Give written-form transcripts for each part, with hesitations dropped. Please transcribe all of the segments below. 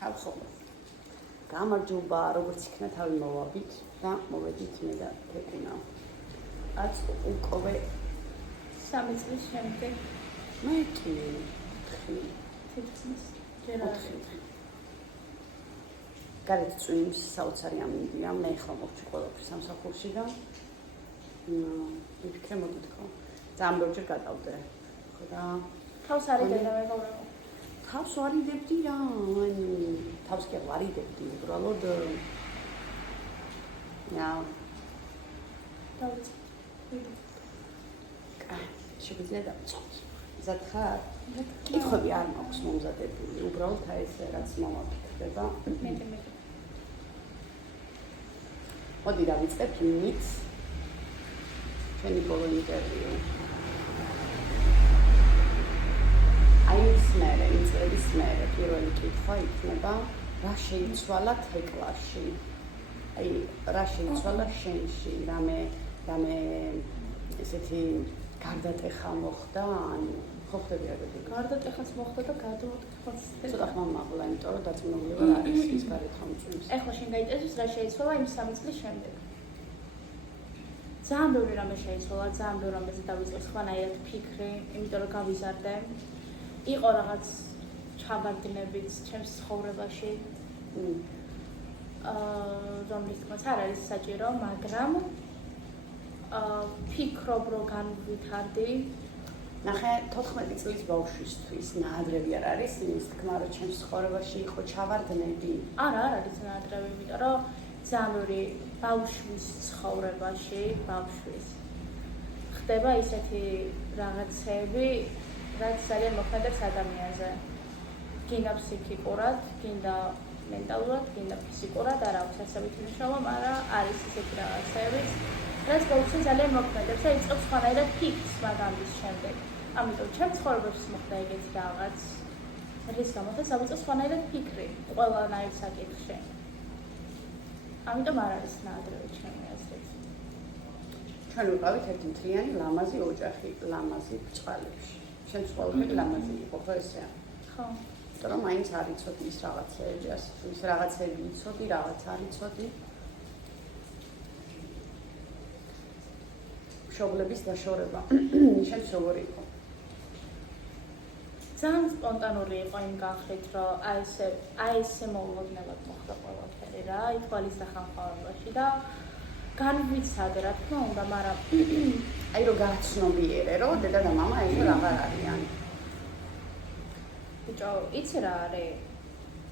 ხალხო. გამარჯობა, როგორც იქნა თავი მოვაბით და მოვედით მე და თეკუნა. რაც უკვე 3 წლის შემდეგ მე კი 4 გარეთ წვიმს საოცარი ამინდია, მე ხომ მოხდი ყველაფერს სამსახურში და ვიფიქრე მოდი თქო. ძალიან ბევრჯერ გადავდე. ხო და თავს არიდე და მეგობრებო. თავს ვარიდებდი რა, თავს კი ვარიდებდი, უბრალოდ შეგვიძლია დავწოთ. მზად ხარ? კითხვები არ მაქვს მომზადებული, უბრალოდ ეს რაც მომაფიქრდება. მოდი დავიწყებ იმით. ჩვენი ბოლო ინტერვიუ. აი ის წლების მერე პირველი კითხვა იქნება, რა შეიცვალა თეკლაში? აი რა შეიცვალა შენში? რამე ესეთი გარდატეხა მოხდა, ანუ ხო ხდები აგები? გარდატეხაც მოხდა და გადაუტეხაც. ცოტა ხმამაღლა, იმიტომ რომ დაწმუნებული ვარ არის ის გარეთ ხომ წვიმს. ეხლა შენ გაიწესოს რა შეიცვალა იმ 3 წლის შემდეგ. ძალიან ბევრი რამე შეიცვალა, ძალიან ბევრი რამეზე დავიწყე სხვანაირად ფიქრი, იმიტომ რომ გავიზარდე. იყო რაღაც ჩაბარდნებიც ჩემს ცხოვრებაში. რომლის თქმაც არ არის საჭირო, მაგრამ ფიქრობ რომ განვითარდი. ნახე 14 წლის ბავშვისთვის ნაადრევი არ არის იმის თქმა რომ ჩემს ცხოვრებაში იყო ჩავარდნები. არა არის ნაადრევი, იმიტომ რომ ძალიან ბევრი ბავშვის ცხოვრებაში, ხდება ისეთი რაღაცები, რაც ძალიან მოქმედებს ადამიანზე. გინდა ფსიქიკურად, გინდა მენტალურად, გინდა ფიზიკურად, არ აქვს ასეთი მნიშვნელობა, მაგრამ არის ისეთი რაღაცები, რაც ბავშვს ძალიან მოქმედებს და იწყებს სხვანაირად ფიქრს მაგამის შემდეგ. ამიტომ ჩემს ცხოვრებაში მოხდა ეგეთი რაღაც, რის გამოც დავიწყე სხვანაირად ფიქრი ყველანაირ საკითხში. ამიტომ არ არის ნაადრევი ჩემი აზრით. ჩვენ ვიყავით ერთი მთლიანი ლამაზი ოჯახი, ლამაზი ბჭყალებში. შენ ცხოვრობდი ლამაზი იყო, ხო ესეა? ხო. მაგრამ მაინც არ იცოდი ის რაღაცეები, ასე თუ ის რაღაცეები იცოდი, რაღაც არ იცოდი. მშობლების დაშორება. შენ როგორი იყო? ძალიან სპონტანური იყო იმ განხრით, რომ აი ესე მოულოდნელად მოხდა ყველაფერი რა, ითვალის ახალმხრივებაში და განვიცადე რა თქმა უნდა, მაგრამ აი რომ გააცნობიერე, რომ დედა და მამა ეს აღარ არიან. ბიჭო, იცი რა არის?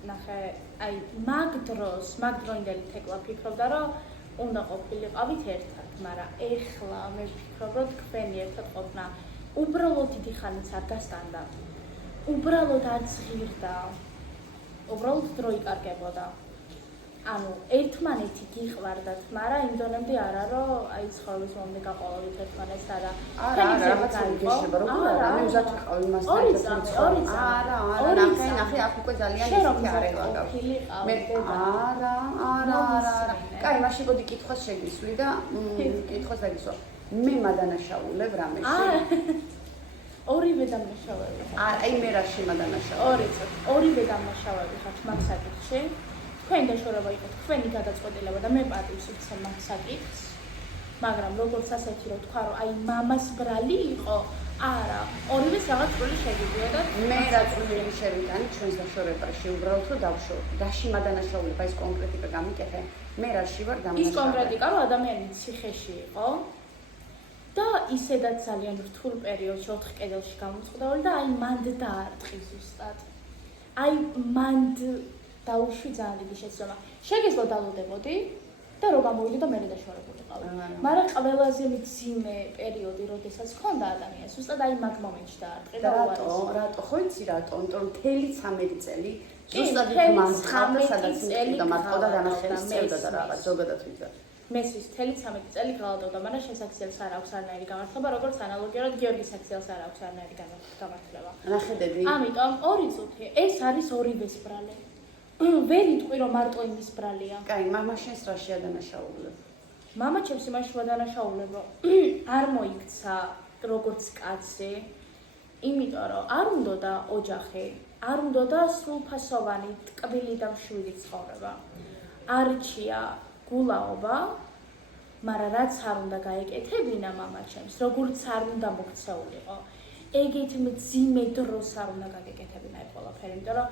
ნახე, აი მაგ დროინდელი თეკლა ფიქრობდა, რომ უნდა ყოფილიყავით ერთად, მაგრამ ეხლა მე ვფიქრობ, რომ თქვენი ერთად ყოფნა უბრალოდ დიდი ხანიც არ გასტანდა. უბრალოდ არ ზღირდა. უბრალოდ დრო იკარგებოდა. ანუ ერთმანეთი გიყვარდათ, მაგრამ იმ დონემდე არა, რომ აი ცხოვრების მომდე გაყოლავით ერთმანეთს და არა, რაღაცა იგეშება, როგორ არა, მე უზად ვიყავ იმასთან ერთად. არა, ნახე, აქ უკვე ძალიან ისეთი არელა გაქვს. მე არა. კაი, მაშინ მოდი კითხვას შეგისვი და კითხვას დაგისვა. მე მადანაშაულებ რამეში. ორივე დამნაშავეები. აი მე რაში მადანაშაულებ? ორივე დამნაშავეები ხართ მაგ საკითხში. თქვენი დაშორება იყო თქვენი გადაწყვეტილება და მე პატივს ვცემ მაგ საკითხს. მაგრამ როგორც ასეთი რომ თქვა რომ აი მამას ბრალი იყო, არა, ორივეს რაღაც წვლილი შეგიძლიათ. მე რა წვლილი შევიტანი ჩვენს დაშორებაში, უბრალოდ რომ დავშორდი. რაში მადანაშაულებ, აი ეს კონკრეტიკა გამიკეთე. მე რაში ვარ დამნაშავე? ის კონკრეტიკა რომ ადამიანი ციხეში იყო და ისედაც ძალიან რთულ პერიოდში 4 კედელში გამოწყდაული და აი მანდ დაარტყი ზუსტად. აი მანდ დაუშვი ძალიან დიდი შეცდომა. შეგეძლო დალოდებოდი და რო გამოვიდე და მე დაშორებულიყავი. მაგრამ ყველაზე მძიმე პერიოდი, როდესაც ჰქონდა ადამიანს, ზუსტად აი მაგ მომენტში დაარტყი და რატო? ხო იცი რატო? იმიტომ რომ მთელი 13 წელი ზუსტად იქ მანძყავდა, სადაც მიწდა მარყავდა განახელის წევდა და რაღაც ზოგადად ვიძა. მესის მთელი 13 წელი გრალდავდა, მაგრამ შესაძლიელს არ აქვს არანაირი გამართლება, როგორც ანალოგიურად გიორგი საქსიელს არ აქვს არანაირი გამართლება. ნახედები. ამიტომ 2 წუთი, ეს არის ორივეს ბრალი. ვერ იტყვი რომ მარტო იმის ბრალია. კაი, მამა შენს რაში ადანაშაულებ? მამა ჩემს იმაში ვადანაშაულებ, რომ არ მოიქცა როგორც კაცი, იმიტომ რომ არ უნდა და ოჯახი არ უნდა სრულფასოვანი ტკბილი და მშვიდი ცხოვრება. არჩია გულაობა, მაგრამ რაც არ უნდა გაეკეთებინა მამაჩემს, როგორც არ უნდა მოქცეულიყო. ეგეთ მძიმე დროს არ უნდა გაგეკეთებინა ეს ყველაფერი, იმიტომ რომ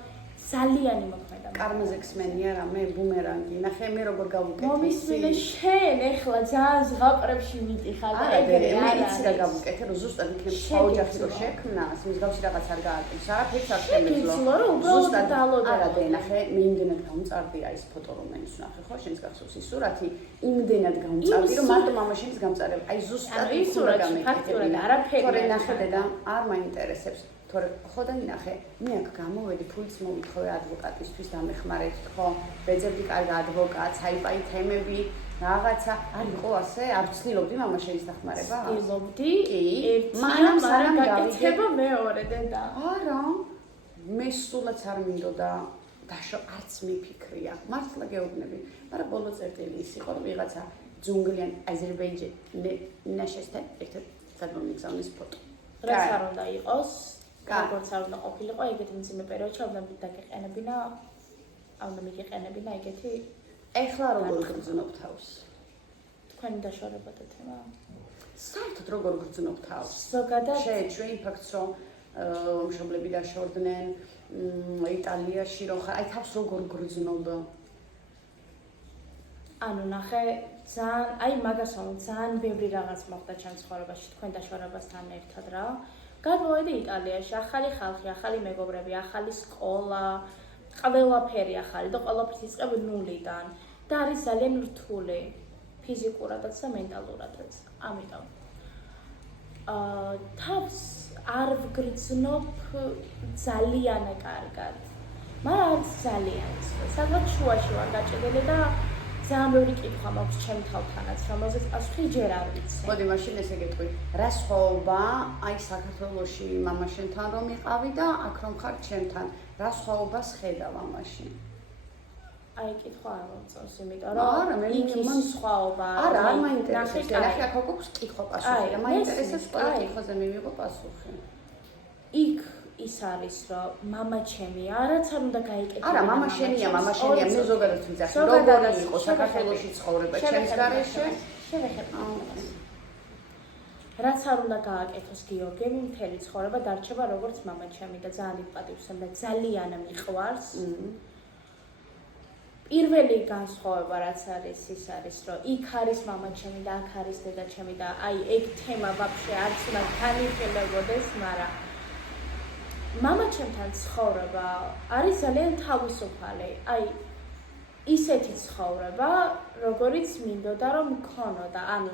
ძალიან მოქმედა. კარმაზე ხსმენია რამე ბუმერანგი. ნახე მე როგორ გავუკეთე. მომისმინე შენ ეხლა ძალიან ზღაპრებში მიტიხარ და ეგრე არ იცი რა გავუკეთე, რომ ზუსტად იქნებ საოჯახი რო შექმნას, მსგავსი რაღაც არ გააკეთებს. არაფერს არ შემეძლო. ზუსტად დალოდა. არა და ნახე, მე იმდენად გამწარდია ის ფოტო რომ მე ნახე ხო, შენს გახსოვს ის სურათი, იმდენად გამწარდი რომ მარტო მამაშენის გამწარება. აი ზუსტად ის სურათი ფაქტურად არაფერი. თორე ნახე დედა, არ მაინტერესებს. თორე ხო და ნახე, მე აქ გამოვედი, ფულს მოვითხოვე ადვოკატისთვის დამეხმარეთ, ხო? ვეძებდი კარგ ადვოკატს, აიპაი თემები, რაღაცა, არ იყო ასე? არ ვცდილობდი მამაშენის დახმარებას? ვცდილობდი. მანამ სანამ გაკეთება მეორე დედა. არა. მე სულაც არ მინდოდა დაშო არც მიფიქრია. მართლა გეუბნები, მაგრამ ბოლო წერტილი ის იყო, რომ ვიღაცა ძუნგლიან აზერბაიჯანი ნაშესთან ერთად გადმომიგზავნის ფოტო. რაც არ უნდა იყოს, როგორც არ უნდა ყოფილიყო, ეგეთი მძიმე პერიოდში უნდა დაგეყენებინა, უნდა მიგეყენებინა ეგეთი. ეხლა როგორ გრძნობ თავს? თქვენი დაშორება და თემა. საერთოდ როგორ გრძნობ თავს? ზოგადად შეეჩვენ ფაქტს, რომ მშობლები დაშორდნენ იტალიაში, რომ აი თავს როგორ გრძნობ? ანუ ნახე, ძალიან, აი მაგას რომ ძალიან ბევრი რაღაც მოხდა ჩემს ცხოვრებაში თქვენ დაშორებასთან ერთად რა. გადმოვედი იტალიაში, ახალი ხალხი, ახალი მეგობრები, ახალი სკოლა, ყველაფერი ახალი და ყველაფერს იწყებ ნულიდან და არის ძალიან რთული ფიზიკურადაც და მენტალურადაც. ამიტომ თავს არ ვგრძნობ ძალიან კარგად. მაგრამ არის ძალიან სადღაც შუაში ვარ გაჭედილი და ძალიან ბევრი კითხვა მაქვს ჩემ თავთანაც, რომელზეც პასუხი ჯერ არ ვიცი. მოდი მაშინ ესე გეტყვი, რა სხვაობა აი საქართველოში მამაშენთან რომ იყავი და აქ რომ ხარ ჩემთან, რა სხვაობას ხედავ ამაში? აი კითხვა არ მომწონს, იმიტომ რომ იქ ის სხვაობა არა, არ მაინტერესებს. ნახე აქ აქვს კითხვა პასუხი და მაინტერესებს ყველა კითხვაზე მივიღო პასუხი. იქ ის არის, რომ მამაჩემი არაც არ უნდა გაიკეთებინა. არა, მამაშენია, მე ზოგადად ვიძახი. როგორი იყო საქართველოში ცხოვრება ჩემს გარეშე? შევეხები. რაც არ უნდა გააკეთოს გიორგემ, მთელი ცხოვრება დარჩება როგორც მამაჩემი და ძალიან იპატივსემ და ძალიან მიყვარს. პირველი განსხვავება რაც არის ის არის, რომ იქ არის მამაჩემი და აქ არის დედაჩემი და აი ეგ თემა ვაფშე არც უნდა განიხილებოდეს, მაგრამ მამაჩემთან ცხოვრება არის ძალიან თავისუფალი. აი ისეთი ცხოვრება, როგორიც მინდოდა რომ მქონოდა, ანუ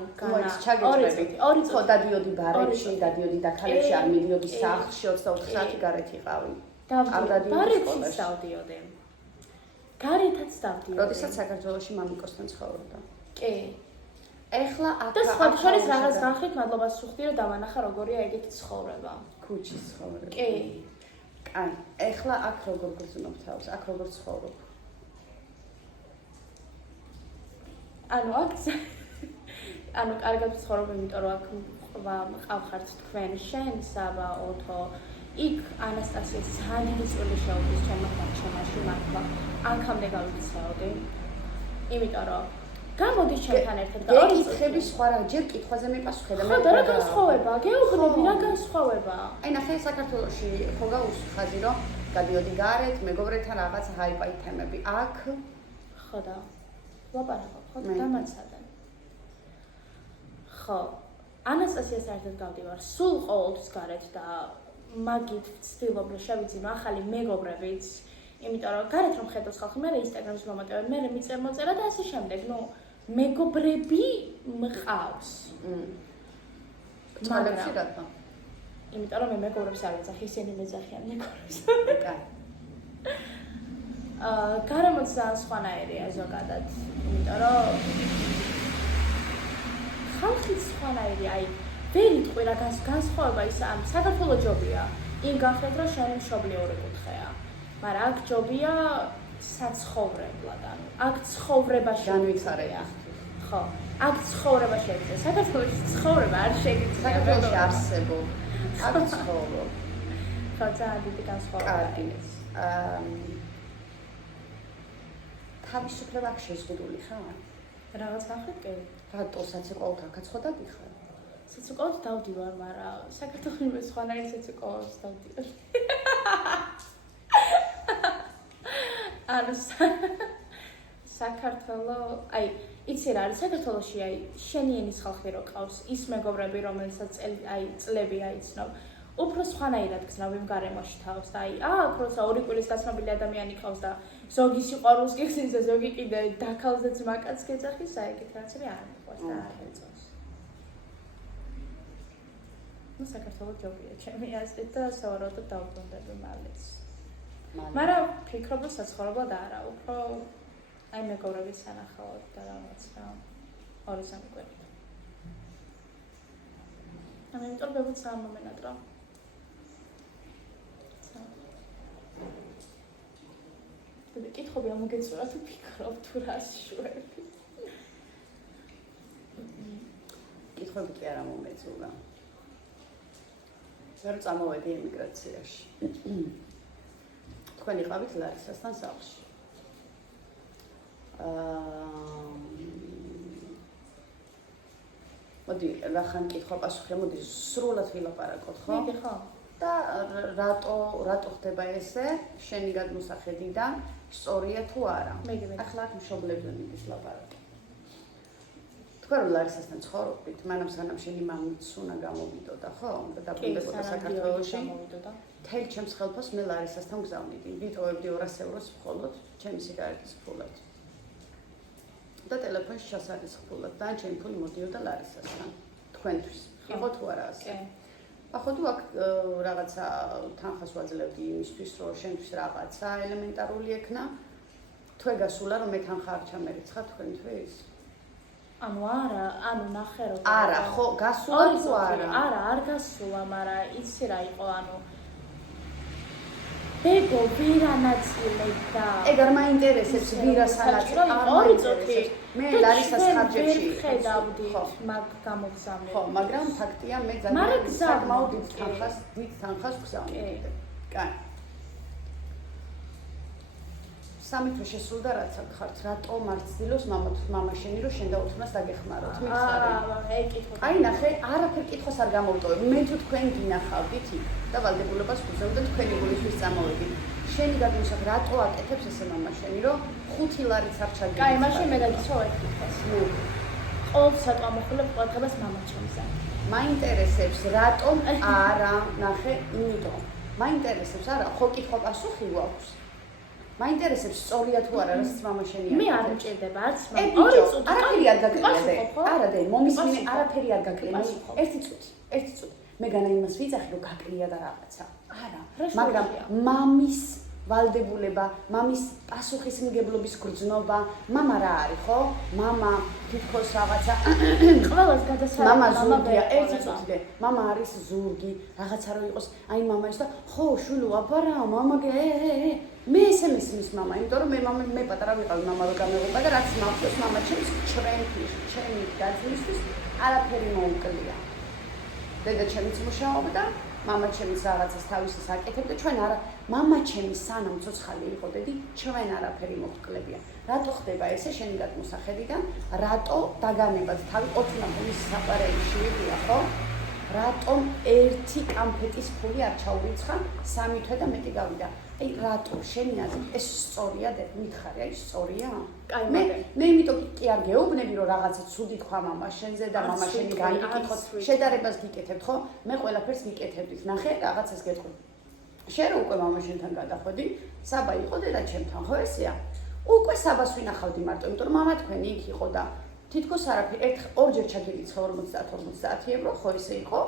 ორი ხო დადიოდი ბარებში, დადიოდი დაქალებში, არ მიდიოდი სახლში 24 საათი გარეთ იყავი. არ დადიოდი სკოლაში. დავდიოდი. გარეთაც დავდიოდი. როდესაც საქართველოში მამიკოსთან ცხოვრობდა. კი. ეხლა აქ და სხვა შორის რაღაც განხით მადლობას ვუხდი რომ დავანახა როგორია ეგეთი ცხოვრება. ქუჩის ცხოვრება. კი. აი, ეხლა აქ როგორ გრძნობ თავს? აქ როგორ ცხოვრობ? ანუ კარგად ვცხოვრობ, იმიტომ რომ აქ მყავხართ თქვენ, შენ, საბა, ოთო. იქ ანასტასიას ძალიან დიდი წვლილი შეუდგეს ჩემმა გარჩენაში მართლა. ანქამდე გავიქცეოდი. იმიტომ რომ გამოდის ჩემთან ერთად და ორი კითხები სხვა რა, ჯერ კითხვაზე მიპასუხე და მე რა განსხვავება? გეუბნები რა განსხვავება? აი ნახე საქართველოში ხო გაუსხაზი რომ გადიოდი გარეთ, მეგობრებთან რაღაცა ჰაიპაი თემები. აქ ხო და ლაპარაკობ, ხო დამაცადე. ხო, ანასტასიას ერთად გავდივარ, სულ ყოველთვის გარეთ და მაგით ვცდილობ რომ შევიძინო ახალი მეგობრებიც, იმიტომ რომ გარეთ რომ ხედავს ხალხი, მე ინსტაგრამის მომატებები, მე მიწერ-მოწერა და ასე შემდეგ, მეგობრები მყავს. მაგალითად რატო? იმიტომ რომ მე მეგობრებს არ ვეძახი, ისინი მეძახიან მეგობრებს. გარემოც ძალიან სხვანაირია ზოგადად, იმიტომ რომ ხალხი სხვანაირია, აი ვერ იტყვი რა განსხვავება ის ამ საქართველოს ჯობია. იმ განხრით რომ შენი მშობლიური კუთხეა. მაგრამ აქ ჯობია საცხოვრებლად, ანუ აქ ცხოვრება განვითარება. ხო, აქ ცხოვრება შეიძლება. საქართველოში ცხოვრება არ შეიძლება. საქართველოში არსებობ. აქ ცხოვრობ. ხო, ძალიან დიდი განსხვავებაა ეს. თავისუფლება აქ შეზღუდული ხარ? რაღაც ნახეთ კი. რატო საცეკვაოდ აქაც ხო დადიხარ? საცეკვაოდ დავდივარ, მაგრამ საქართველოს სხვანაირ საცეკვაოდს დავდივარ. ანუ საქართველოს, აი, იცი რა არის საქართველოში, აი, შენი ენის ხალხი რო ყავს, ის მეგობრები, რომელსაც აი, წლები აიცნობ, უფრო სხვანაირად გზნავ იმ გარემოში თავს და აი, აქ როცა 2 კვირის გაცნობილი ადამიანი ყავს და ზოგი სიყვარულს გიხსნის და ზოგი კიდე დაქალს და ძმაკაც გეძახის, აი, ეგეთ რაღაცები არ მიყვარს და არ ეწევს. ნუ საქართველოს ჯობია, ჩემი აზრით და სავარაუდოდ დავუბრუნდები მალეც. მაგრამ ფიქრობ, რომ საცხოვრებლად არა, უფრო აი მეგობრების სანახავად და რაღაც რა 2-3 კვირით. ამიტომ ვებოთ სამ მომენატრა. და კითხები ამოგეწურა თუ ფიქრობ თუ რას შვები. კითხები კი არ მომეწურა. ვერ წამოვედი ემიგრაციაში. თქვენ იყავით ლარისასთან სახლში. მოდი, რახან კითხვა პასუხი, მოდი სრულად ვილაპარაკოთ, ხო? მიდი, ხო. და რატო ხდება ესე? შენი გადმოსახედიდან სწორია თუ არა? ახლა აქ მშობლებზე მიდის ლაპარაკი. თქვენ რომ ლარისასთან ცხოვრობთ, მანამ სანამ შენი მამაც უნდა გამოვიდოდა, ხო? და დაბრუნდებოდა საქართველოში. თელ ჩემს ხელფოს მე ლარისასთან გზავნიდი. ვიტოვებდი 200 ევროს მხოლოდ ჩემი სიგარეტის ფულად. და ტელეფონში ჩასარის ფულად და ჩემი ფული მოდიოდა ლარისასთან. თქვენთვის. იყო თუ არა ასე? ახლა თუ აქ რაღაცა თანხას ვაძლევდი იმისთვის, რომ შენთვის რაღაცა ელემენტარული ექნა, თუ ეგასულა რომ მე თანხა არ ჩამერიცხა თქვენთვის? ანუ არა, ანუ ნახე რომ არა, ხო, გასულა თუ არა? არა, არ გასულა, მაგრამ იცი რა იყო, ანუ ბეგო ვირანაწილე და ეგ არ მაინტერესებს ვირასანაწილე. ორი წუთი. მე ლარისას ხარჯებში ხედავდი მაგ გამოგზავნე. ხო, მაგრამ ფაქტია მე ძალიან საკმაოდ დიდ თანხას ვგზავნიდი. კაი. სამი თვე შესრულდა რაც აქ ხართ, რატო მარცდილოს მამა შენი რომ შენ და უთუნას დაგეხმაროთ? მითხარი. აი კითხვა. აი ნახე, არაფერ კითხვას არ გამოვტოვებ. მე თუ თქვენ გინახავდით იქ და ვალდებულებას ვუძევდი და თქვენი გულისთვის წამოვედი. შენი გადმოსახ რატო აკეთებს ესე მამა შენი რომ 5 ლარიც არ ჩაგიგებს? კაი, მაშინ მე დაგიცვა ერთ კითხვას. ნუ. ყოველ საკამოხლებ ყურადღებას მამა ჩემზე. მაინტერესებს რატომ არა, ნახე, იმიტომ. მაინტერესებს არა, ხო კითხვა პასუხი გვაქვს. მაინტერესებს სწორია თუ არა, რასაც მამა შენი მე არ მჭირდება, არც მამა. ორი წუთი. არაფერი არ გაკლიე. არა და მომის მინე არაფერი არ გაკლიე. ერთი წუთი. მე განა იმას ვიძახი რომ გაკლიე და რაღაცა. არა, მაგრამ მამის ვალდებულება, მამის პასუხისმგებლობის გრძნობა, მამა რა არის, ხო? მამა თითქოს რაღაცა ყველას გადასარევი მამა ზურგია, ერთი წუთი. მამა არის ზურგი, რაღაცა რო იყოს, აი მამა ის და ხო, შვილო, აბარა, მამა მე ესე მისმის მამა, იმიტომ რომ მე პატარა ვიყავი, მამა რო გამეღობა და რაც მახსოვს მამა ჩემი გაძლისთვის არაფერი მოუკლია. დედა ჩემიც მუშაობდა, მამა ჩემიც რაღაცას თავისას აკეთებდა, ჩვენ არა, მამა ჩემი სანამ ცოცხალი იყო დედი, ჩვენ არაფერი მოხკლებია. რატო ხდება ესე შენი გადმოსახედიდან? რატო დაგანებად თავი 4 ნახევრის საპარელში ვიყია, ხო? რატომ ერთი კამფეტის ფული არ ჩაურიცხა 3 თვე და მეტი გავიდა? აი რატო შენი აზრით ეს სწორია და მითხარი, აი სწორია? კაი, მე იმიტომ კი არ გეუბნები რომ რაღაცა ცუდი თქვა მამა შენზე და მამა შენი გაიგიკითხოთ, შედარებას გიკეთებთ, ხო? მე ყველაფერს გიკეთებდით. ნახე, რაღაცას გეტყვი. შენ რო უკვე მამა შენთან გადახვედი, საბა იყო დედა ჩემთან, ხო ესეა? უკვე საბას ვინახავდი მარტო, იმიტომ რომ მამა თქვენი იქ იყო და თითქოს არაფერი, ორჯერ ჩაგერიცხა 50 евро, ხო ისე იყო?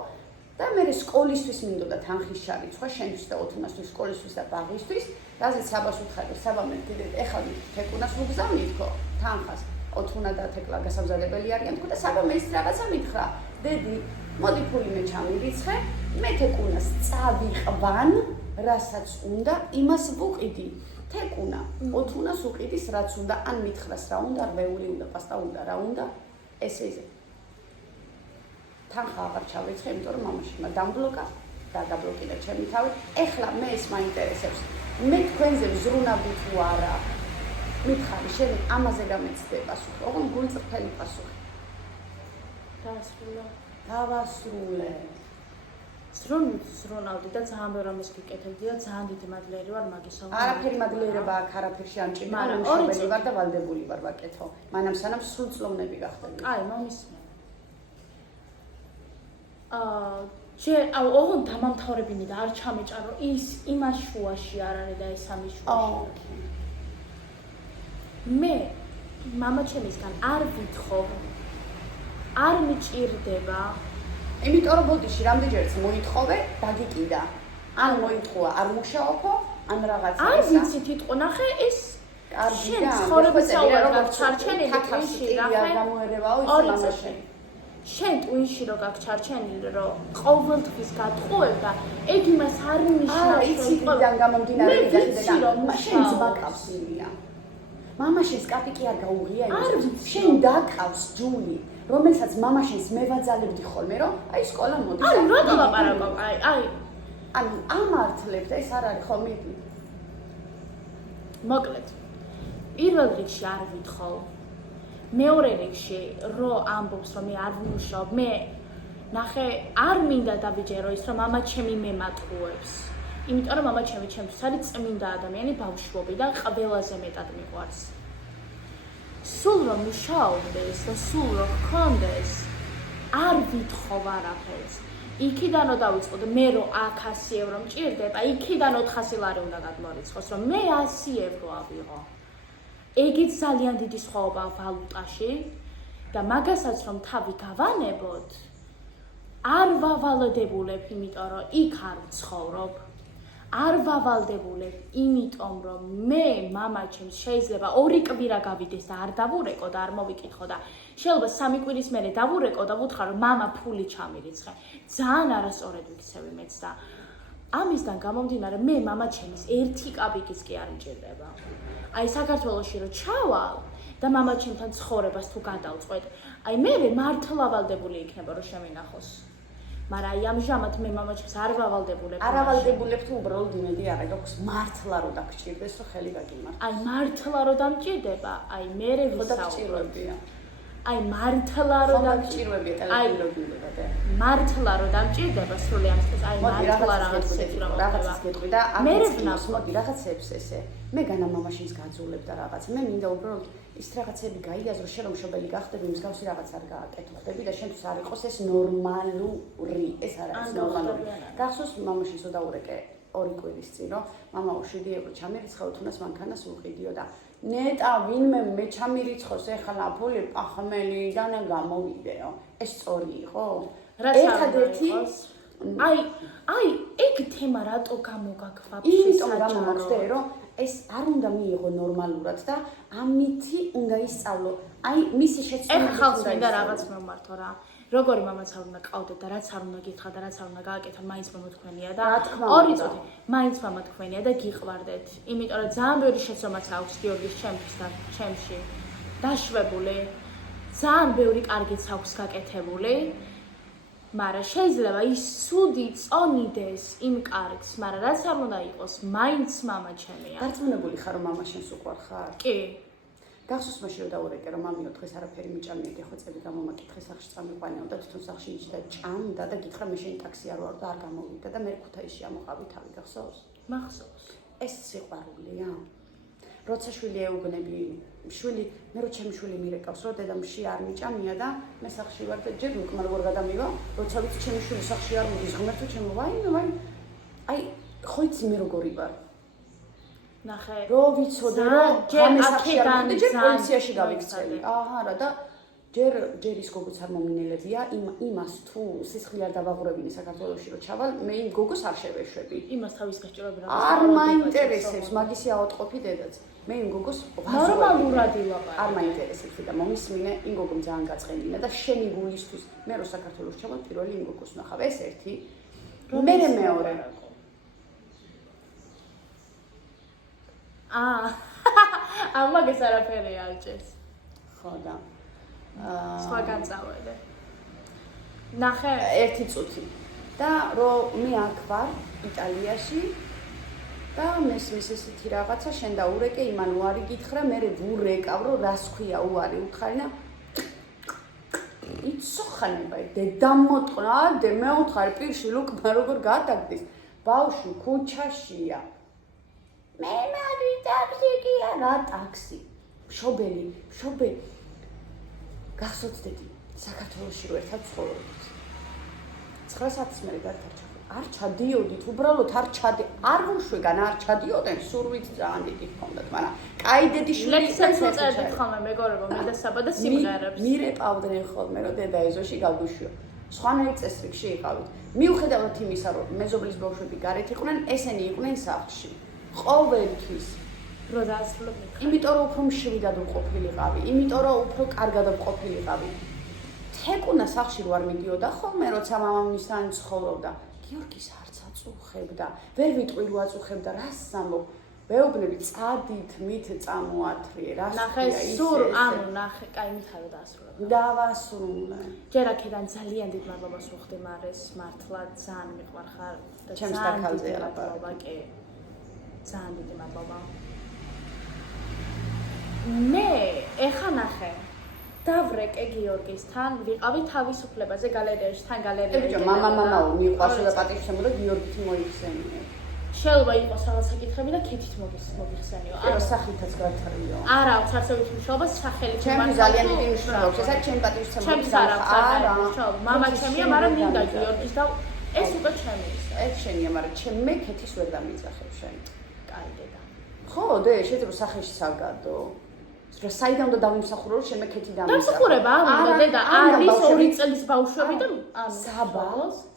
და მე სკოლისთვის მინდოდა თანხის შარიცხვა, შენთვის და ოთუნასთვის, სკოლისთვის და ბაღისთვის, რაზეც საბას ვუთხარი, საბა მე ეხლა თეკუნას ვუგზავნით ხო, თანხას, ოთუნა და თეკლა გასამზადებელი არიან თქო და საბა მე ის რაღაცა მითხრა, დედი, მოდი ფული მე ჩამირიცხე, მე თეკუნას წავიყვან, რასაც უნდა, იმას ვუყიდი. თეკუნა, ოთუნას უყიდის რაც უნდა, ან მითხრას რა უნდა, რვეული უნდა, პასტა უნდა, რა უნდა, ესე. თანხა აღარ ჩავეცხე, იმიტომ რომ მამაშვილმა დამბლოკა, დაგაბლოკირეთ ჩემი თავი. ეხლა მე ეს მაინტერესებს. მე თქვენზე ვზრუნავდი თუ არა? მითხარი, შენ ამაზე გამეცდე პასუხი. ოღონდ გულწრფელი პასუხი. დავასრულე. ზრუნავდი და ძალიან ბევრ ამას გიკეთებდი და ძალიან დიდი მადლიერი ვარ მაგისათვის. არაფერი მადლიერება აქ არაფერში არ მჭირდება, მშობელი ვარ და ვალდებული ვარ ვაკეთო. მანამ სანამ სრულწლოვნები გახდები. აი, მომისმენ. ოღონდ დამამთავრებინი და არ ჩამეჭარო ის იმას შუაში არ არის და ეს ამის შუაში. მე მამაჩემისგან არ ვითხოვ, არ მიჭირდება. იმიტომ რომ ბოდიში რამდენჯერაც მოითხოვე, დაგიკიდა. ან მოითხოვა, არ მუშაობო, ან რაღაცა. არ ვიცი თვითონ ნახე ეს შენ ცხოვრებისაუბრად ჩარჩენილი თვითში ნახე. მამაში. შენ ტვინში რო გაქვს ჩარჩენილი რომ ყოველთვის გატყუებ და ეგ იმას არ ნიშნავს იცი ვიდან გამომდინარე შენ ძმა ყავს ილია მამაშენს კაპი კი არ გაუღია შენ დაკავს ჯული რომელსაც მამაშენს მევაძალებდი ხოლმე რომ აი სკოლა მოდის აი რატო ლაპარაკობ აი ამართლებთ ეს არ არის ხო მიდი მოკლედ პირველ რიგში არ ვითხოვ მეორე რიგში რო ამბობს რომ მე არ ვმუშაობ მე ნახე არ მინდა დავიჯერო ის რომ მამა ჩემი მემატყუებს იმიტომ რომ მამა ჩემი ჩემთვის არის წმინდა ადამიანი ბავშვობიდან ყველაზე მეტად მიყვარს სულ რომ მუშაობდეს და სულ რომ გქონდეს არ ვითხოვ არაფერს იქიდან რო დავიწყო და მე რო 100 ევრო მჭირდება იქიდან 400 ლარი უნდა გადმორიცხოს რომ მე 100 ევრო ავიღო ეგეც ძალიან დიდი სხვაობაა ვალუტაში და მაგასაც რომ თავი გავანებოთ არ ვავალდებულებ იმიტომ რომ იქ არ ვცხოვრობ არ ვავალდებულებ იმიტომ რომ მე მამაჩემს შეიძლება 2 კვირა გავიდეს და არ დავურეკო და არ მოვიკითხო და შეიძლება 3 კვირის მერე დავურეკო და ვუთხრა რომ მამა ფული ჩამირიცხე ძალიან არასწორად ვიქცევი მეც და ამისგან გამომდინარე მე მამაჩემის 1 კაპიკიც კი არ მჭირდება აი საქართველოში რო ჩავალ და მამაჩემთან ცხოვრებას თუ გადავწყვეტ აი მე მართლა ვალდებული იქნება რომ შემინახოს მაგრამ აი ამჟამად მე მამაჩემს არ ვავალდებულებ არ ავალდებულებ თუ უბრალოდ იმედი არ აქვს მართლა რო დაგჭირდეს რომ ხელი გაგიმართოს აი მართლა რო დამჭირდება აი მე ვისაუბრებია აი მართლა რო დამჭირვებია ტელეფონებია და მართლა რო დამჭირდება სრულიად აი მართლა რაღაცას გეტყვი და ამეც მოდი რაღაცებს ესე მე განა მამაშინს გაძულებ და რაღაც მე მინდა უბრალოდ ის რაღაცები გაიაზრო შენ რომ მშობელი გახდები მსგავსი რაღაც არ გააკეთო ხდები და შენთვის არ იყოს ეს ნორმალური ეს არ არის ნორმალური გახსოვს მამაშინს დაურეკე 2 კვირის წინ რომ მამაო 7 ევრო ჩამირიცხავ თუნდაც მანქანას უყიდიო და ნეტა ვინმე მე ჩამირიცხოს ეხლა ფული პახმელიდან გამოვიდეო ეს სწორი იყო ერთადერთი აი ეგ თემა რატო გამოგაქვაფშე იმიტომ გამომახდე რომ ეს არ უნდა მიიღო ნორმალურად და ამითი უნდა ისწავლო აი მისი შეცდომა ეხლა ხალხს მინდა რაღაც მომართო რა როგორი მამაც არ უნდა ყავდეთ და რაც არ უნდა გითხრა და რაც არ უნდა გააკეთო მაინც მომთქვენია და 2 წუთი მაინც მომთქვენია და გიყვარდეთ იმიტომ რომ ძალიან ბევრი შეცდომაც აქვს გიორგის ჩემთვის და ჩემში დაშვებული ძალიან ბევრი კარგიც აქვს გაკეთებული მაგრამ შეიძლება ის სუდი წონიდეს იმ კარგს მაგრამ რაც არ უნდა იყოს მაინც მამა ჩემია დარწმუნებული ხარ რომ მამა შენს უყვარ ხარ კი გახსოვს მაშინ რომ დაურეკე რომ მამიო დღეს არაფერი მიჭამიეთ ხო წები გამომაკითხე სახში წამიყვანეო და თვითონ სახში მიჭი და ჭამდა და გითხრა მე შენი ტაქსი არ ვარ და არ გამოვიდა და მე ქუთაისში ამოყავი თავი გახსოვს მახსოვს ეს სიყვარულია როცა შვილი ეუბნები შვილი მე რო ჩემი შვილი მირეკავს რომ დედამში არ მიჭამია და მე სახში ვარ და ჯერ უკმარ როგორ გადამივა როცა ვიცი ჩემი შვილი სახში არ მოდის ღმერთო ჩემო ვაი აი ხო იცი მე როგორი ვარ ნახე რო ვიცოდე რომ ჯერ აქედან ჯერ პოლიციაში გავიქცევი აჰა რა და ჯერ ის გოგოც არ მომინელებია იმას თუ სისხლი არ დავაღურებინე საქართველოში რომ ჩავალ მე იმ გოგოს არ შევეშვები იმას თავის გასჭიროები რა არ მაინტერესებს მაგისი ავატყოფი დედაც მე იმ გოგოს ნორმალურად ილაპარაკე არ მაინტერესებს და მომისმინე იმ გოგომ ძალიან გაწყენინა და შენი გულისთვის მე რო საქართველოში ჩავალ პირველი იმ გოგოს ნახავ ეს ერთი მე მეორე ამაგეს არაფერი არ ჭეს ხო და სხვა განწავლე ნახე 1 წუთი და რომ მე აქ ვარ იტალიაში და მესმის ესეთი რაღაცა შენ და ურეკე იმან უარი გითხრა მე ვურეკავ რომ რას ქვია უარი უთხარი და იცოხანება დედამოტყნა და მე უთხარი პირში ლუკმა როგორ გადაგდის ბავშვი ქუჩაშია მე მარი ტაქსია რა ტაქსი მშობელი გახსოვდეთ საქართველოში რო ერთად ცხოვრობთ 9 საათის მერე გადარჩა არ ჩადიოდით უბრალოდ არ ვუშვეგან არ ჩადიოდნენ სურვით ძალიან დიდი ჰქონდათ მაგრამ კაი დედიშვილი ლექსებს უწერდით ხოლმე მეგობრებო მე და საბა და სიმღერებს მირეპავდნენ ხოლმე რომ დედა ეზოში გაგუშვიო სხვანაირ წესრიგში იყავით მიუხედავად იმისა რომ მეზობლის ბავშვები გარეთ იყვნენ ესენი იყვნენ სახლში ყოველთვის რო დაასრულებდნენ იმიტომ რომ უფრო მშვიდად ვყოფილიყავი იმიტომ რომ უფრო კარგად ვყოფილიყავი თეკუნა სახლში რო არ მიდიოდა ხოლმე როცა მამამისთან ცხოვრობდა გიორგის არც აწუხებდა ვერ ვიტყვი რო აწუხებდა რას ამბობ მეუბნები წადით მით წამოათრიე რას ნახე სურ ანუ ნახე კაი მითხარო დაასრულებდა დავასრულე ჯერ აქედან ძალიან დიდ მადლობას ვუხდი მარეს მართლა ძალიან მიყვარხარ და ჩემს დაკალზეა მადლობა კი ძალიან დიდი მადლობა მე ეხა ნახე დავრეკე გიორგისთან ვიყავი თავისუფლებაზე გალერეაში თან გალერეაში მამა მიყვარს და პატივშემოდა გიორგით მოიხსენიე შეიძლება იყოს რაღაც საკითხები და ქეთით მოიხსენიო არა სახითაც გათრიო არა აქვს არსებითი მნიშვნელობა სახელით ჩემი ძალიან დიდი მნიშვნელობა აქვს ეს ჩემი პატივშემოდა არა მამა ჩემია მაგრამ მინდა გიორგის და ეს უკვე ჩემი ეს შენია მაგრამ ჩემ ქეთის ვერ დამიძახებ შენ კაი დედა ხო და შეიძლება სახელში საგადო რა საიდან უნდა დავიმსახურო რომ შემე ქეთი დამისახო დამსახურება არა დედა არის 2 წლის ბავშვები და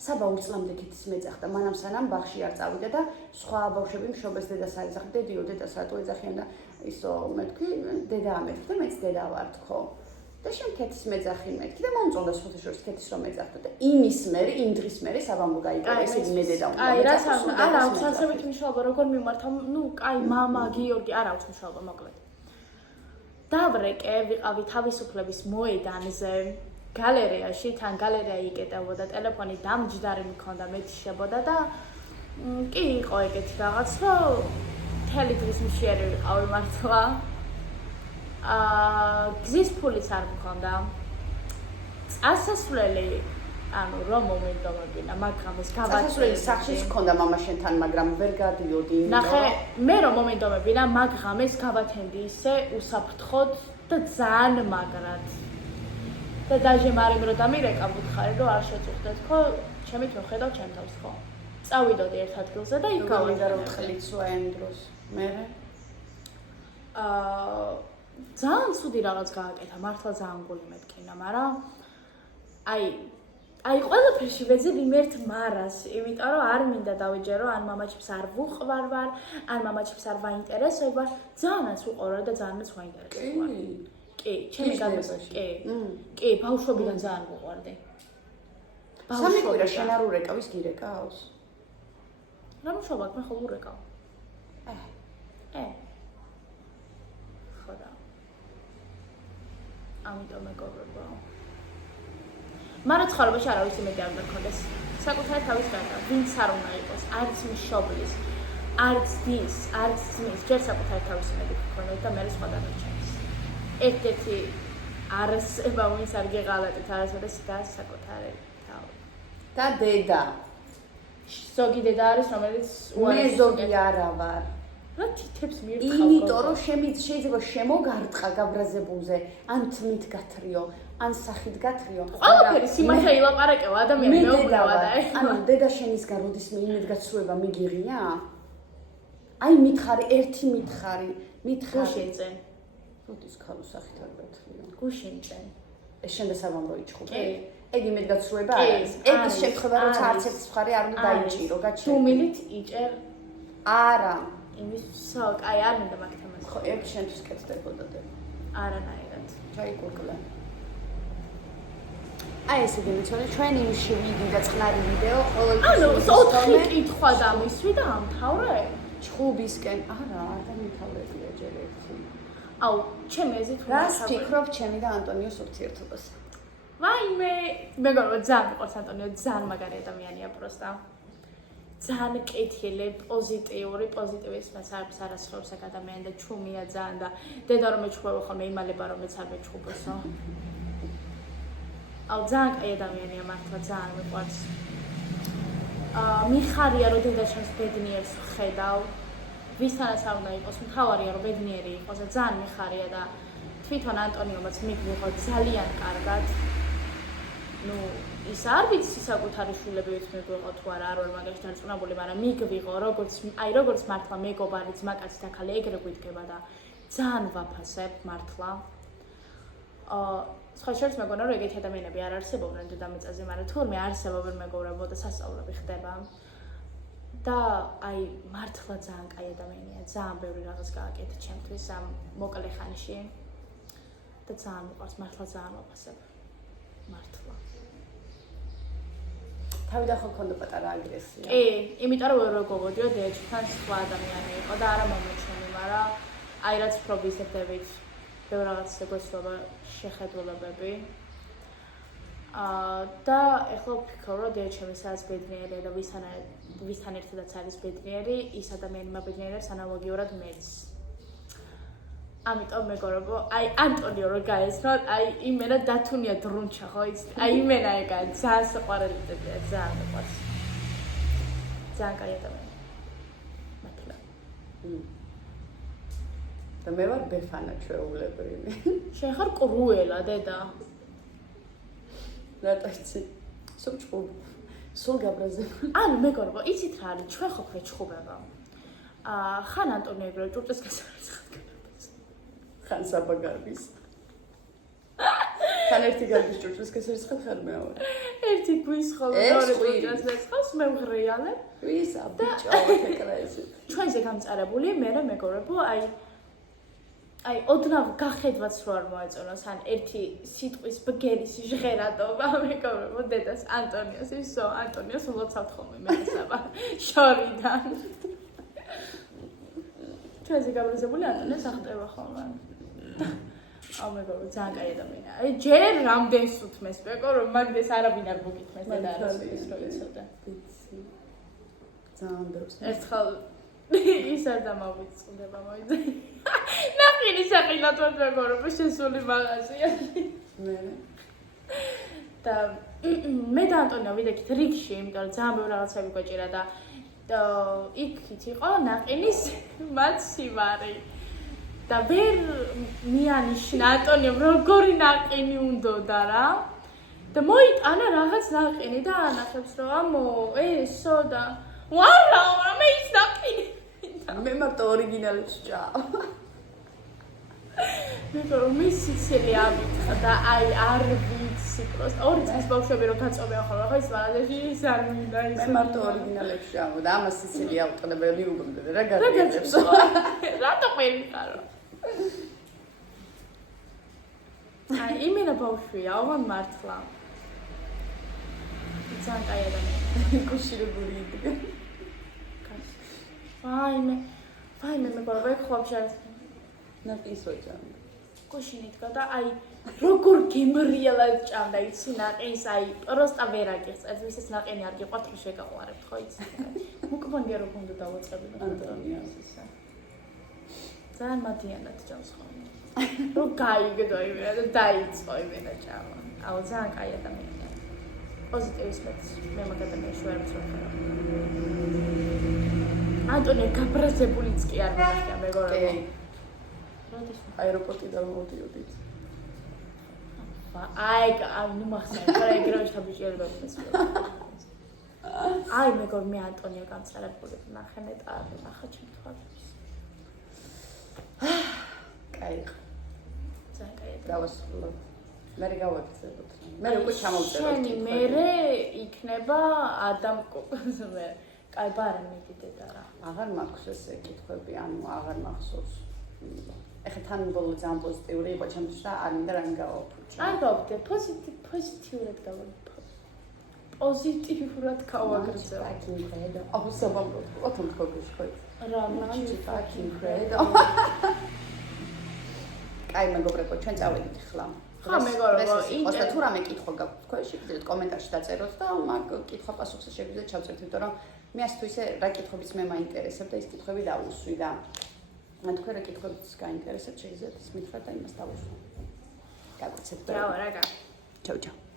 საბა უწლამდე ქეთის მეძახდა მანამ სანამ ბაღში არ წავიდა და სხვა ბავშვები მშობელს დედას არ ეძახდა დედიო დედას რატო ეძახიან და ისო მეთქი დედა ამეთქი და მეც დედა ვარ თქო და შენ ქეთის მეძახი მეთქი და მომწონდა სხვათა შორის ქეთის რომ მეძახდა და იმის მერე იმ დღის მერე საბამბო გაიგო ესე მე დედა უნდა აი რა არა აქვს არსებითი მნიშვნელობა როგორ მიმართავ ნუ კაი მამა გიორგი არა აქვს მნიშვნელობა მოკლედ დავრეკე ვიყავი თავისუფლების მოედანზე გალერეაში თან გალერეა იკეტებოდა ტელეფონი დამჯდარი მქონდა მეთიშებოდა და კი იყო ეგეთი რაღაც რომ მთელი დღის მშიერი ვიყავი მართლა გზის ფულიც არ მქონდა წასასვლელი ანუ რომ მომენტობებინა მაგრამ ეს გავაცვლელი სახშიც მქონდა მამა შენთან მაგრამ ვერ გადიოდი ნახე მე რომ მომენტობებინა მაგრამ ეს გავათენდი ისე უსაფრთხოდ და ძალიან მაგრად და დაჟე მარიმ რო დამირეკა ვუთხარი რომ არ შეწუხდეთ ხო ჩემით მოხედავ ჩემ თავს ხო წავიდოდი ერთ ადგილზე და იქ გავიდა რომ თლიცვა იმ დროს მე ძალიან ცუდი რაღაც გააკეთა მართლა ძალიან გული მეთქინა მაგრამ აი ყველაფერში ვეძებ იმ ერთ მარას, იმიტომ რომ არ მინდა დავიჯერო, ან მამაჩებს არ ვუყვარ ვარ, ან მამაჩებს არ ვაინტერესებ ვარ, ძალიანაც უყურე და ძალიანაც ვაინტერესებ ვარ. კი, ჩემი გადმოსაჭი. კი, ბავშვობიდან ძალიან ვუყვარდი. სამი კვირა შენ არ ურეკავის გირეკავს? რა მშობა, მე ხოლმე ურეკავ. ხოდა. ამიტომ მეგობრებო. მაგრამ ცხოვრებაში არავის იმედი არ მქონდეს. საკუთარი თავის გარდა, ვინც არ უნდა იყოს, არც მშობლის, არც დის, არც ძმის, ჯერ საკუთარი თავის იმედი მქონდეს და მე სხვა დანარჩენს. ერთ-ერთი არასება ვინც არ გეღალატეთ არასოდეს და საკუთარი თავი. და დედა. ზოგი დედა არის, რომელიც მე ზოგი არა ვარ. რა თითებს მირთხავ. იმიტომ რომ შეიძლება შემოგარტყა გაბრაზებულზე, ან თმით გათრიო. ან სახით გათრიო. ყველაფერი სიმართლე ილაპარაკეო ადამიანი მეუბნება და ანუ დედა შენისგან როდის მე იმედგაცრუება მიგიღია? აი მითხარი, ერთი მითხარი. გუშინწენ. როდის ქალო სახით არ გათრიო? გუშინწენ. ეს შენ და საბამბო იჩხუბე? ეგ იმედგაცრუება არ არის. ეგ ის შემთხვევა როცა არც ერთი მხარე არ უნდა დაიჭირო, გაჩერდა. დუმილით იჭერ. არა. იმის კაი არ მინდა მაგ თემაზე. ხო, ეგ შენთვის კეთდებოდა და. არანაირად. ჩაიკურკლა. აი ესე გიმიცოდი ჩვენ იმში ვიდი და წყნარი ვიდეო ყოველთვის ანუ 4 კითხვა დამისვი და ამთავრე ჩხუბისკენ არა არ დამთავრებია ჯერ ერთი აუ ჩემი ეზით რას ფიქრობ ჩემი და ანტონიოს ურთიერთობაზე ვაიმე მეგობრებო ძალიან მიყვარს ანტონიო ძალიან მაგარი ადამიანია პროსტა ძალიან კეთილი პოზიტივის არასხობს აქ ადამიანი და ჩუმია ძალიან და დედა რომ მეჩხუბება ხოლმე იმალება რომ მეც არ მეჩხუბოსო ალ ძალიან კაი ადამიანია მართლა ძალიან მიყვარს მიხარია რომ დედა ჩემს ბედნიერს ხედავ ვისთანაც არ უნდა იყოს მთავარია რომ ბედნიერი იყოს და ძალიან მიხარია და თვითონ ანტონიომაც მიგვიღო ძალიან კარგად ну ის არ ვიცი საკუთარი შვილები ვით მეგვიღო თუ არა არ ვარ მაგაში დარწმუნებული მაგრამ მიგვიღო როგორც მართლა მეგობარი ძმაკაცი და ქალი ეგრე გვიდგება და ძალიან ვაფასებ მართლა სხვა შორის მეგონა რომ ეგეთი ადამიანები არ არსებობენ დედამიწაზე მაგრამ თურმე არსებობენ მეგობრებო და სასწაულები ხდება და აი მართლა ძალიან კაი ადამიანია ძალიან ბევრი რაღაც გააკეთა ჩემთვის ამ მოკლე ხანში და ძალიან მიყვარს მართლა ძალიან ვაფასებ მართლა თავიდან ხო ქონდა პატარა აგრესია კი იმიტომ რომ ვერ გოგოდიო დეჩთან სხვა ადამიანი იყო და არა მომეჩვენი მაგრამ აი რაც პრობიზდებით ბევრ რაღაცზე გვესწრება შეხედულებები და ეხლა ვფიქრობ რომ დეჩემი სადაც ბედნიერია და ვისთან ერთადაც არის ბედნიერი ის ადამიანი მაბედნიერებს ანალოგიურად მეც ამიტომ მეგობრებო აი ანტონიო რო გაესწროთ აი იმენა დათუნია დრუნჩა ხო იცი აი იმენა ეგა ძალიან საყვარელი ტიპია ძალიან მიყვარს ძალიან კაი ადამიანი მართლა და მე ვარ ბეფანა ჩვეულებრივი შენ ხარ ყრუელა დედა რატაცი სულ გაბრაზებული ანუ მეგობრებო იცით რა არის ჩვენ ხო გვეჩხუბება ხან ანტონიო ეგრე ჭურჭელს გასარცხად ხან საბაგარბის ხან ერთი გარბის ჭურჭელს გასარცხად ხარ მეორე ერთი გვის ხოლმე მეორე ჭურჭელს გასარცხავს მე ვღრიალებ ვისა ბიჭო ეკრაიზი ჩვენზე გამწარებული მე მეგობრებო აი ოდნავ გახედვაც რო არ მოეწონოს ან ერთი სიტყვის ბგერის ჟღერადობა მეგობრებო დედას ანტონიოს ისო ანტონიოს ლოცავთ ხოლმე მესაბა შორიდან ჩვენზე გაბრაზებული ანტონიოს აღწევა ხოლმე აუ მეგობრებო ძალიან კაი ადამიანია აი ჯერ რამდენს უთმეს მეკო რომ მაგდეს არაბინ არ მოგითმეს და არის რო იცოდა ძალიან ბევრს ერთხელ ისა და მოვიწყდება მოიძე ნახინი საყილად ვარ მეგობრებო შესული მაღაზია და მე და ანტონიო ვიდექით რიგში იმიტომ რომ ძალიან ბევრი რაღაცები გვეჭირა და იქით იყო ნაყინის მაცივარი და ვერ მიანიშნა ანტონიომ როგორი ნაყინი უნდოდა რა და მოიტანა რაღაც ნაყინი და ანახებს რომ ამო ესო და ვარა მე ის ნაყინი მე მარტო ორიგინალებს ჭაო მე სიცილი ამითხა და აი არ ვიცი პროსტა ორი წლის ბავშვები რო გაწობია ხოლმე ხო ის მაღაზიაში ის არ მინდა ის მე მარტო ორიგინალებს ჭაო და ამას სიცილი ავტონებელი მიუგებდა რა გადაგებს რატო ყველიხარო აი იმენა ბავშვია ოღონ მართლა ძალიან კაი ადამიანი კუშირებული იდგა ვაიმე მეგობრებო ეგ ხო ვშარ ნაყინს ვაჭამდა კუშინი დგა და აი როგორ გემრიელად ჭამდა იცი ნაყინს აი პროსტა ვერ აგიხსენს ვისაც ნაყინი არ გიყვართ რომ შეგაყვარებთ ხო იცი მოკბანგი რო გონდა დავაწყებინო ანტონიოს ისა ძალიან მადიანად ჭამს ხოლმე რომ გაიგდო იმენა და დაიწყო იმენა ჭამა აუ ძალიან კაი ადამიანია პოზიტივის მეც მე მაგ ადამიანს ვერ ვცხოვრობ ანტონიო გაბრაზებულიც კი არ მენახია მეგობრებო როდის აეროპორტიდან მოვიდოდით აი ნუ მახსენე რა ეგრევე შაბიჭიერებები მესმის აი მეგობ მე ანტონიო გამწარებული ნახე ნეტარი ნახა ჩემ თვალებს კაი ძალიან კაი დავასრულოთ მე გავაგზავნოთ მე უკვე ჩამოვწეროთ შენი მერე იქნება ადამ კოკოს მე კაი ბარემ მიგიდედა რა აღარ მაქვს ესე კითხვები ანუ აღარ მახსოვს ეხლა თან ბოლო ძალიან პოზიტიური იყო ჩემთვის და არ მინდა რამე გავაფუჭო არ გავხდე პოზიტიურად პოზიტიურად გავაგრძელო fucking credo აუ საბამბო ოთომ ხოგუშ ხო რა მაჩი fucking credo კაი მეგობრებო ჩვენ წავედით ხლა ხა მეგობრებო, და თუ რამე კითხვა გაქვთ თქვენ შეგიძლიათ კომენტარში დაწეროთ და მაგ კითხვა პასუხს შეგიძლიათ ჩავწერთ, იმიტომ რომ მე ასე თუ ისე რა კითხვებიც მე მაინტერესებდა, ის კითხვები დავუსვი და თქვენ რა კითხვებიც გაინტერესებთ, შეგიძლიათ ის მითხრათ და იმას დავუსვი. გაგაცეთ. ბრავო, რა გა. ჩაუ ჩაუ.